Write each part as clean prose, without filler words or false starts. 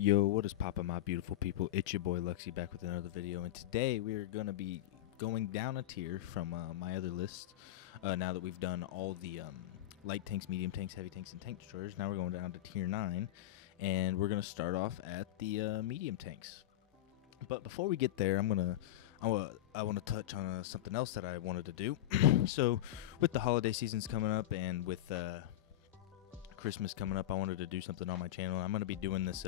Yo, what is poppin', my beautiful people? It's your boy Luxyyy back with another video, and today we are gonna be going down a tier from my other list. Now that we've done all the light tanks, medium tanks, heavy tanks, and tank destroyers, now we're going down to tier 9, and we're gonna start off at the medium tanks. But before we get there, I want to touch on something else that I wanted to do. So, with the holiday seasons coming up, and with Christmas coming up, I wanted to do something on my channel. I'm going to be doing this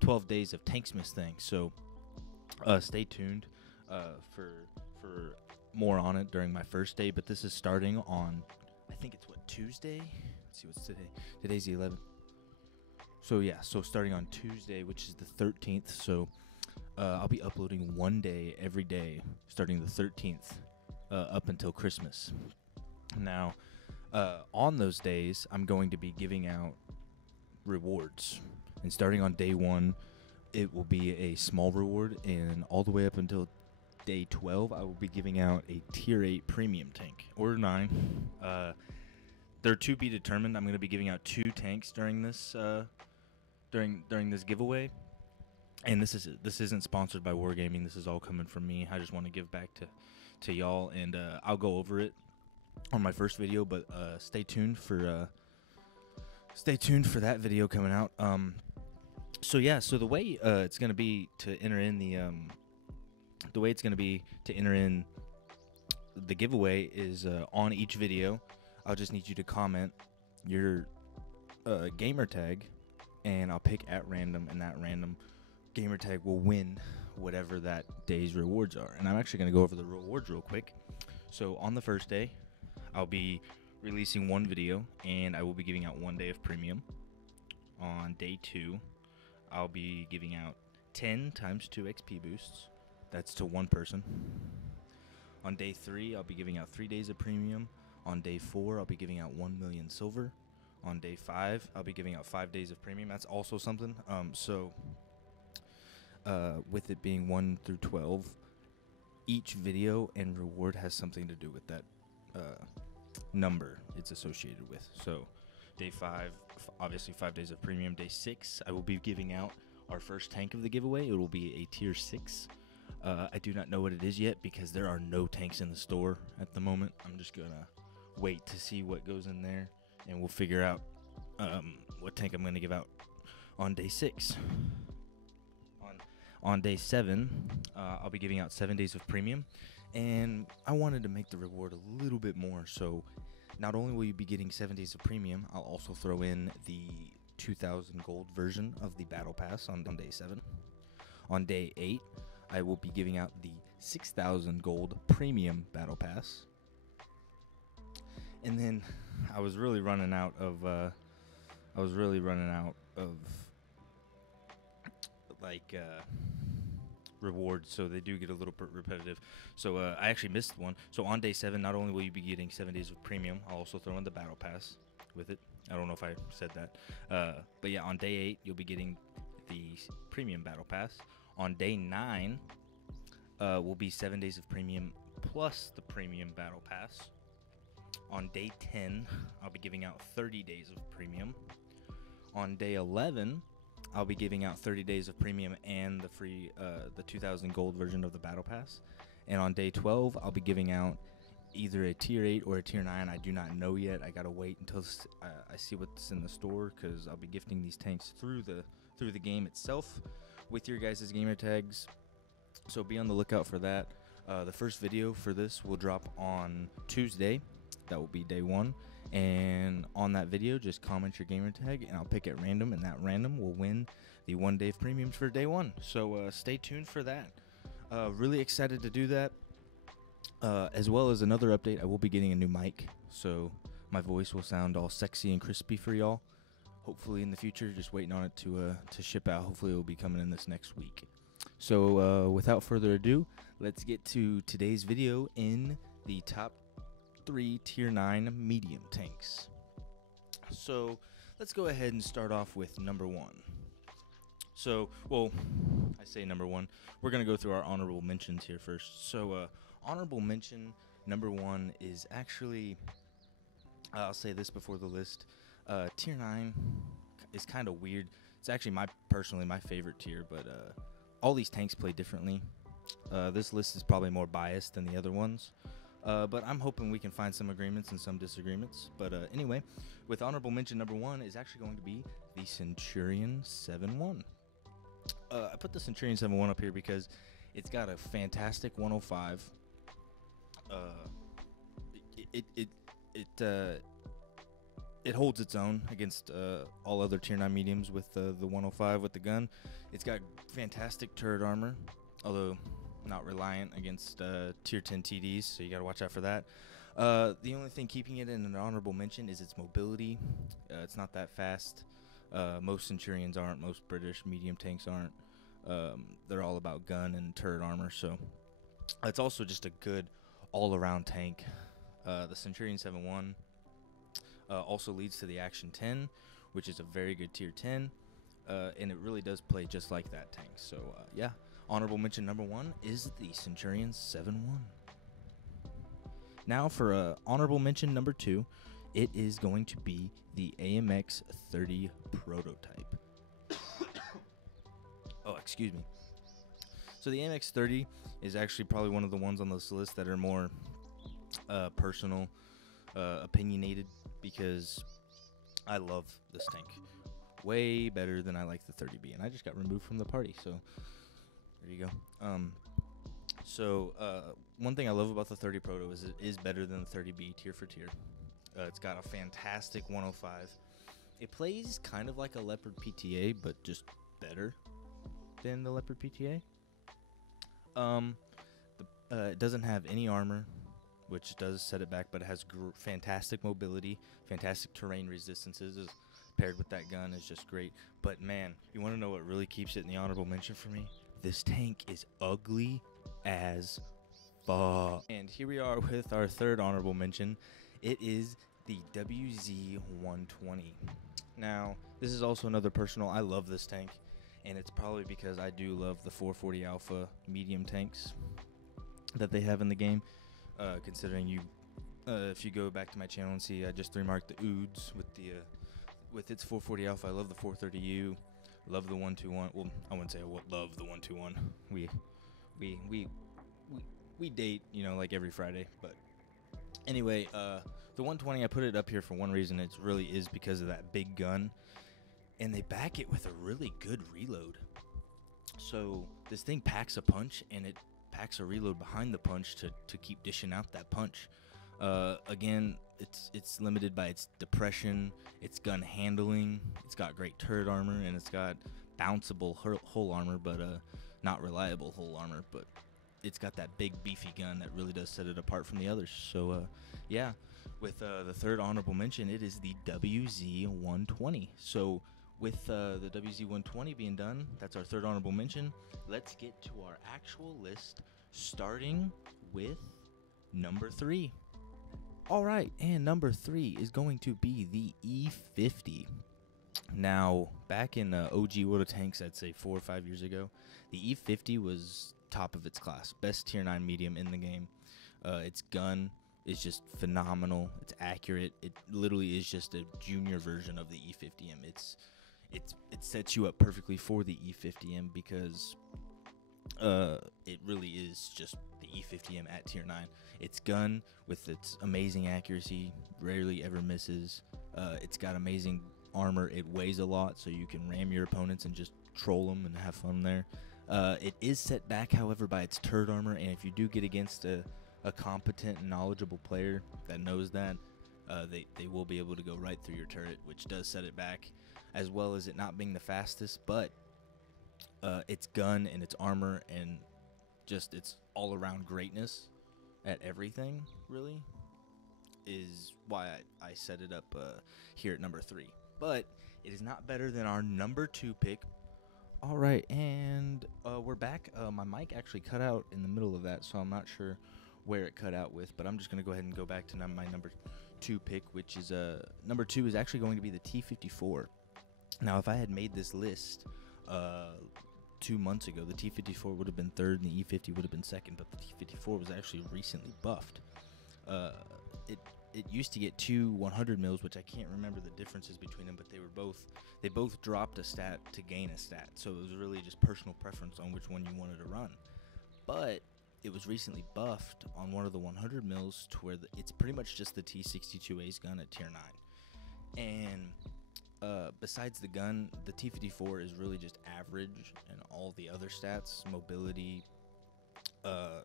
12 days of TANKSMAS thing, so stay tuned for more on it during my first day. But this is starting on, I think it's Tuesday. Let's see, what's today? Today's the 11th. So yeah, so starting on Tuesday, which is the 13th. So I'll be uploading one day every day, starting the 13th up until Christmas. Now, on those days, I'm going to be giving out rewards. And starting on day 1, it will be a small reward. And all the way up until day 12, I will be giving out a tier 8 premium tank. Or 9. They're to be determined. I'm going to be giving out 2 tanks during this during this giveaway. And this isn't sponsored by Wargaming. This is all coming from me. I just want to give back to y'all. And I'll go over it on my first video, but stay tuned for that video coming out. So yeah, so the way it's gonna be to enter in the giveaway is on each video. I'll just need you to comment your gamer tag, and I'll pick at random, and that random gamer tag will win whatever that day's rewards are. And I'm actually gonna go over the rewards real quick. So on the first day, I'll be releasing 1 video, and I will be giving out 1 day of premium. On day 2, I'll be giving out 10 times 2 XP boosts. That's to 1 person. On day 3, I'll be giving out 3 days of premium. On day 4, I'll be giving out 1 million silver. On day 5, I'll be giving out 5 days of premium. That's also something. With it being 1 through 12, each video and reward has something to do with that number it's associated with. So day 5, obviously 5 days of premium. Day 6, I will be giving out our first tank of the giveaway. It will be a tier 6. I do not know what it is yet because there are no tanks in the store at the moment. I'm just gonna wait to see what goes in there, and we'll figure out what tank I'm gonna give out on day 6. On day 7, I'll be giving out 7 days of premium. And I wanted to make the reward a little bit more, so not only will you be getting 7 days of premium, I'll also throw in the 2,000 gold version of the battle pass on day 7. On day 8, I will be giving out the 6,000 gold premium battle pass. And then I was really running out of rewards, so they do get a little bit repetitive. So I actually missed one. So on day 7, not only will you be getting 7 days of premium, I'll also throw in the battle pass with it. I don't know if I said that, but yeah, on day 8 you'll be getting the premium battle pass. On day 9 will be 7 days of premium plus the premium battle pass. On day 10, I'll be giving out 30 days of premium. On day 11, I'll be giving out 30 days of premium and the free, the 2,000 gold version of the battle pass. And on day 12, I'll be giving out either a tier 8 or a tier 9. I do not know yet. I gotta wait until I see what's in the store, because I'll be gifting these tanks through the game itself with your guys' gamer tags. So be on the lookout for that. The first video for this will drop on Tuesday. That will be day 1. And on that video, just comment your gamer tag, and I'll pick at random, and that random will win the 1 day of premiums for day 1. So stay tuned for that. Really excited to do that. As well as another update, I will be getting a new mic, so my voice will sound all sexy and crispy for y'all. Hopefully in the future, just waiting on it to ship out. Hopefully it will be coming in this next week. So without further ado, let's get to today's video in the top 3 tier 9 medium tanks. So let's go ahead and start off with number 1. So, well, I say number 1. We're going to go through our honorable mentions here first. So honorable mention number 1 is actually, I'll say this before the list, tier 9 is kind of weird It's actually personally my favorite tier, but all these tanks play differently. This list is probably more biased than the other ones, but I'm hoping we can find some agreements and some disagreements. But anyway, with honorable mention number 1 is actually going to be the Centurion 7-1. I put the Centurion 7-1 up here because it's got a fantastic 105. It holds its own against all other tier 9 mediums with the 105 with the gun. It's got fantastic turret armor, although not reliant against tier 10 TDs, so you got to watch out for that. The only thing keeping it in an honorable mention is its mobility. It's not that fast. Most Centurions aren't. Most British medium tanks aren't. They're all about gun and turret armor, so it's also just a good all-around tank. The Centurion 7-1 also leads to the Action 10, which is a very good tier 10, and it really does play just like that tank. So yeah, honorable mention number 1 is the Centurion 7-1. Now for honorable mention number 2, it is going to be the AMX 30 prototype. Oh, excuse me. So the AMX 30 is actually probably one of the ones on this list that are more personal, opinionated, because I love this tank way better than I like the 30B, and I just got removed from the party, so there you go. One thing I love about the 30 Proto is it is better than the 30B tier for tier. It's got a fantastic 105. It plays kind of like a Leopard PTA, but just better than the Leopard PTA. It doesn't have any armor, which does set it back, but it has fantastic mobility, fantastic terrain resistances. Paired with that gun is just great. But man, you want to know what really keeps it in the honorable mention for me? This tank is ugly as fuck. And here we are with our third honorable mention. It is the WZ-120. Now, this is also another personal. I love this tank, and it's probably because I do love the 440 Alpha medium tanks that they have in the game. Considering if you go back to my channel and see, I just remarked the Oods with its 440 Alpha. I love the 430U. Love the 121. Well, I wouldn't say I love the 121. We date, like every Friday. But anyway, the 120, I put it up here for one reason. It really is because of that big gun, and they back it with a really good reload. So this thing packs a punch, and it packs a reload behind the punch to keep dishing out that punch. Again, it's limited by its depression, its gun handling. It's got great turret armor, and it's got bounceable hull armor, but not reliable hull armor. But it's got that big beefy gun that really does set it apart from the others. So yeah, with the third honorable mention, it is the WZ-120. So with the WZ-120 being done, that's our third honorable mention. Let's get to our actual list, starting with number 3. All right, and number 3 is going to be the E50. Now, back in OG World of Tanks, I'd say 4 or 5 years ago, the E50 was top of its class, best tier 9 medium in the game. Its gun is just phenomenal. It's accurate. It literally is just a junior version of the E50M. It sets you up perfectly for the E50M because it really is just the E50M at tier 9. Its gun, with its amazing accuracy, rarely ever misses. It's got amazing armor. It weighs a lot, so you can ram your opponents and just troll them and have fun there. It is set back, however, by its turret armor, and if you do get against a competent and knowledgeable player that knows that, they will be able to go right through your turret, which does set it back, as well as it not being the fastest, but its gun and its armor and just its all-around greatness at everything, really, is why I set it up here at number 3. But it is not better than our number 2 pick. All right, and we're back. My mic actually cut out in the middle of that, so I'm not sure where it cut out with, but I'm just going to go ahead and go back to my number 2 pick, which is number 2 is actually going to be the T54. Now, if I had made this list 2 months ago, the T54 would have been 3rd and the E50 would have been 2nd, but the T54 was actually recently buffed. it used to get 2 100 mils, which I can't remember the differences between them, but they both dropped a stat to gain a stat. So it was really just personal preference on which one you wanted to run. But it was recently buffed on one of the 100 mils to where it's pretty much just the T62A's gun at tier 9. And besides the gun, the T54 is really just average, and all the other stats, mobility,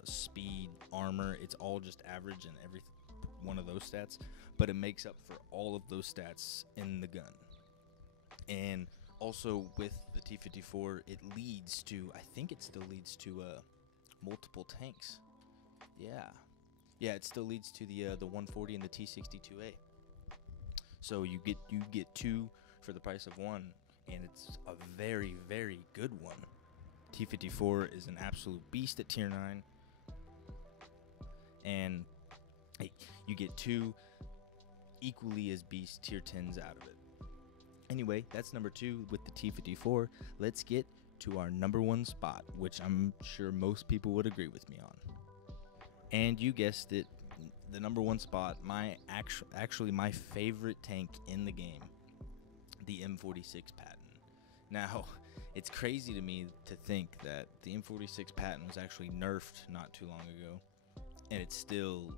speed, armor, it's all just average in every one of those stats, but it makes up for all of those stats in the gun. And also with the T54, it leads to, I think it still leads to multiple tanks. Yeah, it still leads to the 140 and the T62A. So you get 2 for the price of 1, and it's a very, very good one. T54 is an absolute beast at tier 9, and hey, you get 2 equally as beast tier 10s out of it. Anyway, that's number 2 with the T54. Let's get to our number 1 spot, which I'm sure most people would agree with me on. And you guessed it, the number 1 spot, actually my favorite tank in the game, the M46 Patton. Now, it's crazy to me to think that the M46 Patton was actually nerfed not too long ago, and it's still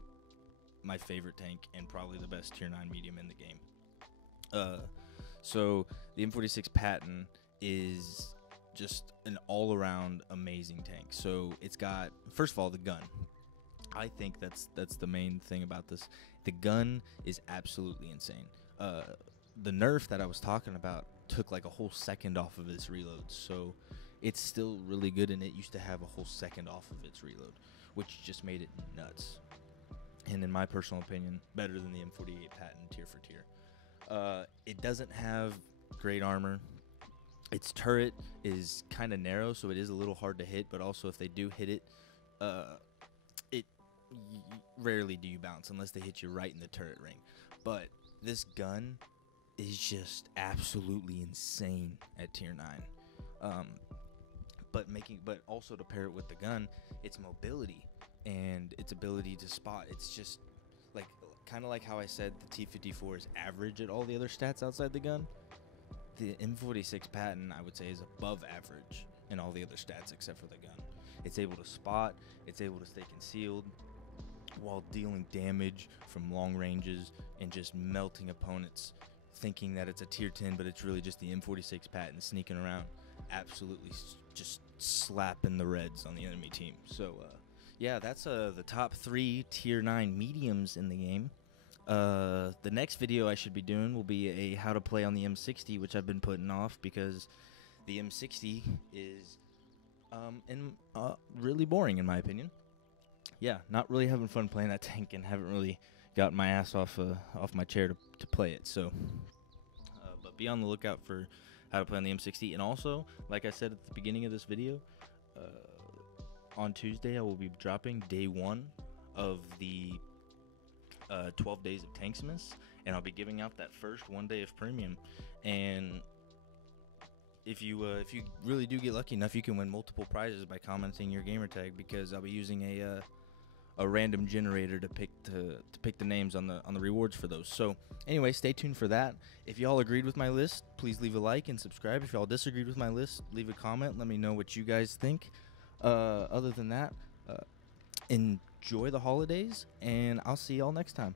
my favorite tank and probably the best tier 9 medium in the game. So the M46 Patton is just an all-around amazing tank. So it's got, first of all, the gun. I think that's the main thing about this. The gun is absolutely insane. The nerf that I was talking about took like a whole second off of its reload, so it's still really good, and it used to have a whole second off of its reload, which just made it nuts. And in my personal opinion, better than the M48 Patton tier for tier. It doesn't have great armor. Its turret is kind of narrow, so it is a little hard to hit, but also if they do hit it, rarely do you bounce unless they hit you right in the turret ring. But this gun is just absolutely insane at tier 9. But also to pair it with the gun, its mobility and its ability to spot, it's just like kind of like how I said the T54 is average at all the other stats outside the gun. The M46 Patton, I would say, is above average in all the other stats except for the gun. It's able to spot, it's able to stay concealed while dealing damage from long ranges and just melting opponents, thinking that it's a tier 10, but it's really just the M46 Patton sneaking around, absolutely just slapping the reds on the enemy team. So yeah, that's the top 3 tier 9 mediums in the game. The next video I should be doing will be a how to play on the M60, which I've been putting off because the M60 is really boring in my opinion. Yeah, not really having fun playing that tank, and haven't really gotten my ass off my chair to play it. So, but be on the lookout for how to play on the M60. And also, like I said at the beginning of this video, on Tuesday I will be dropping day 1 of the 12 days of TANKSMAS, and I'll be giving out that first 1 day of premium. And if you really do get lucky enough, you can win multiple prizes by commenting your gamer tag, because I'll be using a random generator to pick the names on the rewards for those. So anyway, stay tuned for that. If y'all agreed with my list, please leave a like and subscribe. If y'all disagreed with my list, leave a comment. Let me know what you guys think. Other than that, enjoy the holidays, and I'll see y'all next time.